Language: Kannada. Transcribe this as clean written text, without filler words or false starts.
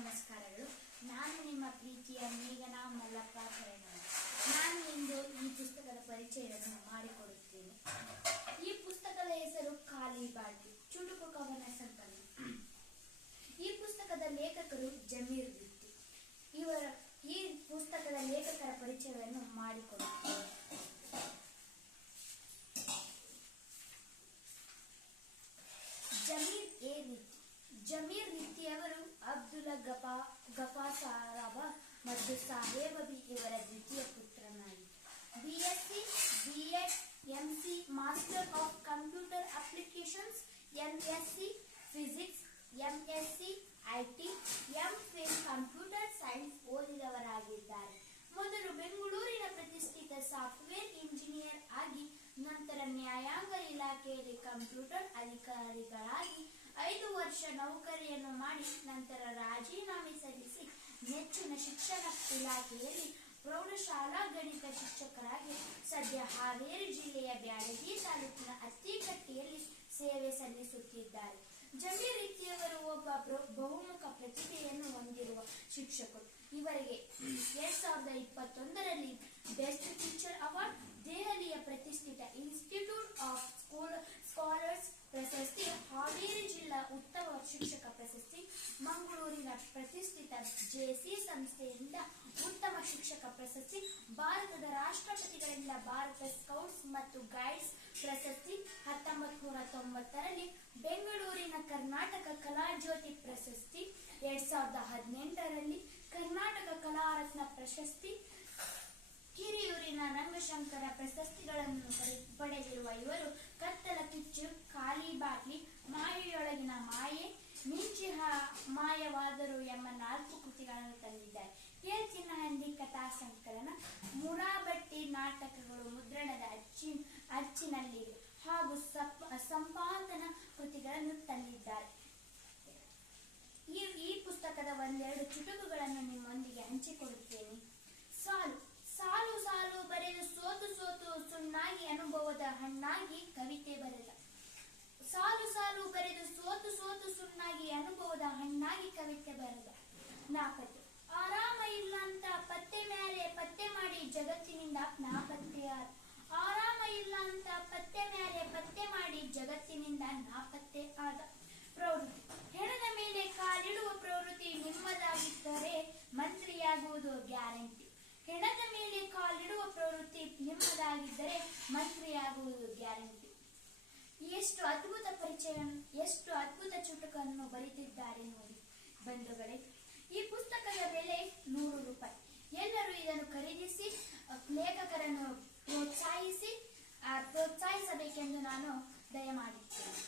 ನಮಸ್ಕಾರಗಳು. ನಾನು ನಿಮ್ಮ ಪ್ರೀತಿಯ ಮೇಘನಾ ಮಲ್ಲಪ್ಪ ಕರಣ್. ನಾನು ಇಂದು ಈ ಪುಸ್ತಕದ ಪರಿಚಯವನ್ನು ಮಾಡಿಕೊಡುತ್ತೇನೆ. ಈ ಪುಸ್ತಕದ ಹೆಸರು ಖಾಲಿ ಬಾಟ್ಲಿ, ಚುಟುಕು ಕವನ ಸಂಕಲನ. ಈ ಪುಸ್ತಕದ ಲೇಖಕರು ಜಮೀರ್ ವಿತ್ತಿ. ಈ ಪುಸ್ತಕದ ಲೇಖಕರ ಪರಿಚಯವನ್ನು ಮಾಡಿಕೊಡುತ್ತೇನೆ. ಜಮೀರ್ ವಿತ್ತಿಯವರು ಅಬ್ದುಲ್ಲಾ ಗಫಾರಾಬ ಮತ್ತು ಸಾಹೇಬಿ ಇವರ ದ್ವಿತೀಯ ಪುತ್ರನಾಗಿ BSc, BEd, MC, master of computer applications, MSc physics, MSc IT, MPhil computer science ಓದಿದವರಾಗಿದ್ದಾರೆ. ಮೊದಲು ಬೆಂಗಳೂರಿನ ಪ್ರತಿಷ್ಠಿತ ಸಾಫ್ಟ್ವೇರ್ ಇಂಜಿನಿಯರ್ ಆಗಿ, ನಂತರ ನ್ಯಾಯಾಂಗ ಇಲಾಖೆಯಲ್ಲಿ ಕಂಪ್ಯೂಟರ್ ಅಧಿಕಾರಿಗಳಾಗಿ 5 ವರ್ಷ ನೌಕರಿಯನ್ನು ಮಾಡಿ, ನಂತರ ರಾಜೀನಾಮೆ ಸಲ್ಲಿಸಿ ನೆಚ್ಚಿನ ಶಿಕ್ಷಣ ಇಲಾಖೆಯಲ್ಲಿ ಪ್ರೌಢಶಾಲಾ ಗಣಿತ ಶಿಕ್ಷಕರಾಗಿ ಸದ್ಯ ಹಾವೇರಿ ಜಿಲ್ಲೆಯ ಬ್ಯಾಡಗಿ ತಾಲೂಕಿನ ಅತ್ತಿಕಟ್ಟಿಯಲ್ಲಿ ಸೇವೆ ಸಲ್ಲಿಸುತ್ತಿದ್ದಾರೆ. ಜಮೀರ್ ವಿತ್ತಿಯವರು ಒಬ್ಬ ಬಹುಮುಖ ಪ್ರತಿಭೆಯನ್ನು ಹೊಂದಿರುವ ಶಿಕ್ಷಕರು. ಇವರಿಗೆ 2021ರಲ್ಲಿ ಬೆಸ್ಟ್ ಟೀಚರ್ ಅವಾರ್ಡ್, ದೆಹಲಿಯ ಪ್ರತಿಷ್ಠಿತ ಇನ್ಸ್ಟಿಟ್ಯೂಟ್ ಆಫ್ ಸ್ಕಾಲರ್ಸ್ ಪ್ರಶಸ್ತಿ, ಹಾವೇರಿ ಜಿಲ್ಲಾ ಉತ್ತಮ ಶಿಕ್ಷಕ ಪ್ರಶಸ್ತಿ, ಮಂಗಳೂರಿನ ಪ್ರತಿಷ್ಠಿತ ಜೆಸಿ ಸಂಸ್ಥೆಯಿಂದ ಉತ್ತಮ ಶಿಕ್ಷಕ ಪ್ರಶಸ್ತಿ, ಭಾರತದ ರಾಷ್ಟ್ರಪತಿಗಳಿಂದ ಭಾರತ ಸ್ಕೌಟ್ಸ್ ಮತ್ತು ಗೈಡ್ಸ್ ಪ್ರಶಸ್ತಿ, 1990ರಲ್ಲಿ ಬೆಂಗಳೂರಿನ ಕರ್ನಾಟಕ ಕಲಾಜ್ಯೋತಿ ಪ್ರಶಸ್ತಿ, 2018ರಲ್ಲಿ ಕರ್ನಾಟಕ ಕಲಾರತ್ನ ಪ್ರಶಸ್ತಿ, ಹಿರಿಯೂರಿನ ರಂಗಶಂಕರ ಪ್ರಶಸ್ತಿಗಳನ್ನು ಪಡೆದಿರುವ ಇವರು ಕತ್ತಲ ಕಿಚ್ಚು, ಖಾಲಿ ಬಾಟ್ಲಿ, ಮಾಯೆಯೊಳಗಿನ ಮಾಯೆ, ಮಿಂಚಿ ಮಾಯವಾದರು ಎಂಬ 4 ಕೃತಿಗಳನ್ನು ತಂದಿದ್ದಾರೆ. ಹೇಳ್ತಿನ ಹಂದಿ ಕಥಾ ಸಂಕಲನ, ಮುರಾಬಟ್ಟಿ ನಾಟಕಗಳು ಮುದ್ರಣದ ಅಚ್ಚಿನಲ್ಲಿವೆ ಹಾಗೂ ಸಂಪಾದನ ಕೃತಿಗಳನ್ನು ತಂದಿದ್ದಾರೆ. ಈ ಪುಸ್ತಕದ ಒಂದೆರಡು ಚುಟುಕುಗಳನ್ನು ನಿಮ್ಮೊಂದಿಗೆ ಹಂಚಿಕೊಡುತ್ತೇನೆ. ಸಾಲು ಸಾಲು ಬರೆದು ಸೋತು ಸೋತು ಸುಣ್ಣಾಗಿ ಅನುಭವದ ಹಣ್ಣಾಗಿ ಕವಿತೆ ಬರೆದ. ಸಾಲು ಸಾಲು ಬರೆದು ಸೋತು ಸೋತು ಸುಣ್ಣಾಗಿ ಅನುಭವದ ಹಣ್ಣಾಗಿ ಕವಿತೆ ಬರೆದ. ನಾಪತ್ತೆ ಆರಾಮ ಇಲ್ಲ ಅಂತ ಪತ್ತೆ ಮೇಲೆ ಪತ್ತೆ ಮಾಡಿ ಜಗತ್ತಿನಿಂದ ನಾಪತ್ತೆಯಾದ. ಆರಾಮ ಇಲ್ಲ ಅಂತ ಪತ್ತೆ ಮೇಲೆ ಪತ್ತೆ ಮಾಡಿ ಜಗತ್ತಿನಿಂದ ನಾಪತ್ತೆ ಆದ. ಪ್ರವೃತ್ತಿ ಹೆಣದ ಮೇಲೆ ಕಾಲಿಡುವ ಪ್ರವೃತ್ತಿ ನಿಮ್ಮದಾಗಿದ್ದರೆ ಮಂತ್ರಿಯಾಗುವುದು ಗ್ಯಾರಂಟಿ. ಹೆಣದ ಮೇಲೆ ಕಾಲಿಡುವ ಪ್ರವೃತ್ತಿ ನಿಮ್ಮದಾಗಿದ್ದರೆ ಮಂತ್ರಿಯಾಗುವುದು ಗ್ಯಾರಂಟಿ. ಎಷ್ಟು ಅದ್ಭುತ ಪರಿಚಯ, ಎಷ್ಟು ಅದ್ಭುತ ಚುಟುಕನ್ನು ಬರೆದಿದ್ದಾರೆ ನೋಡಿ ಬಂಧುಗಳೇ. ಈ ಪುಸ್ತಕದ ಬೆಲೆ 100 ರೂಪಾಯಿ. ಎಲ್ಲರೂ ಇದನ್ನು ಖರೀದಿಸಿ ಲೇಖಕರನ್ನು ಪ್ರೋತ್ಸಾಹಿಸಬೇಕೆಂದು ನಾನು ದಯಮಾಡುತ್ತೇನೆ.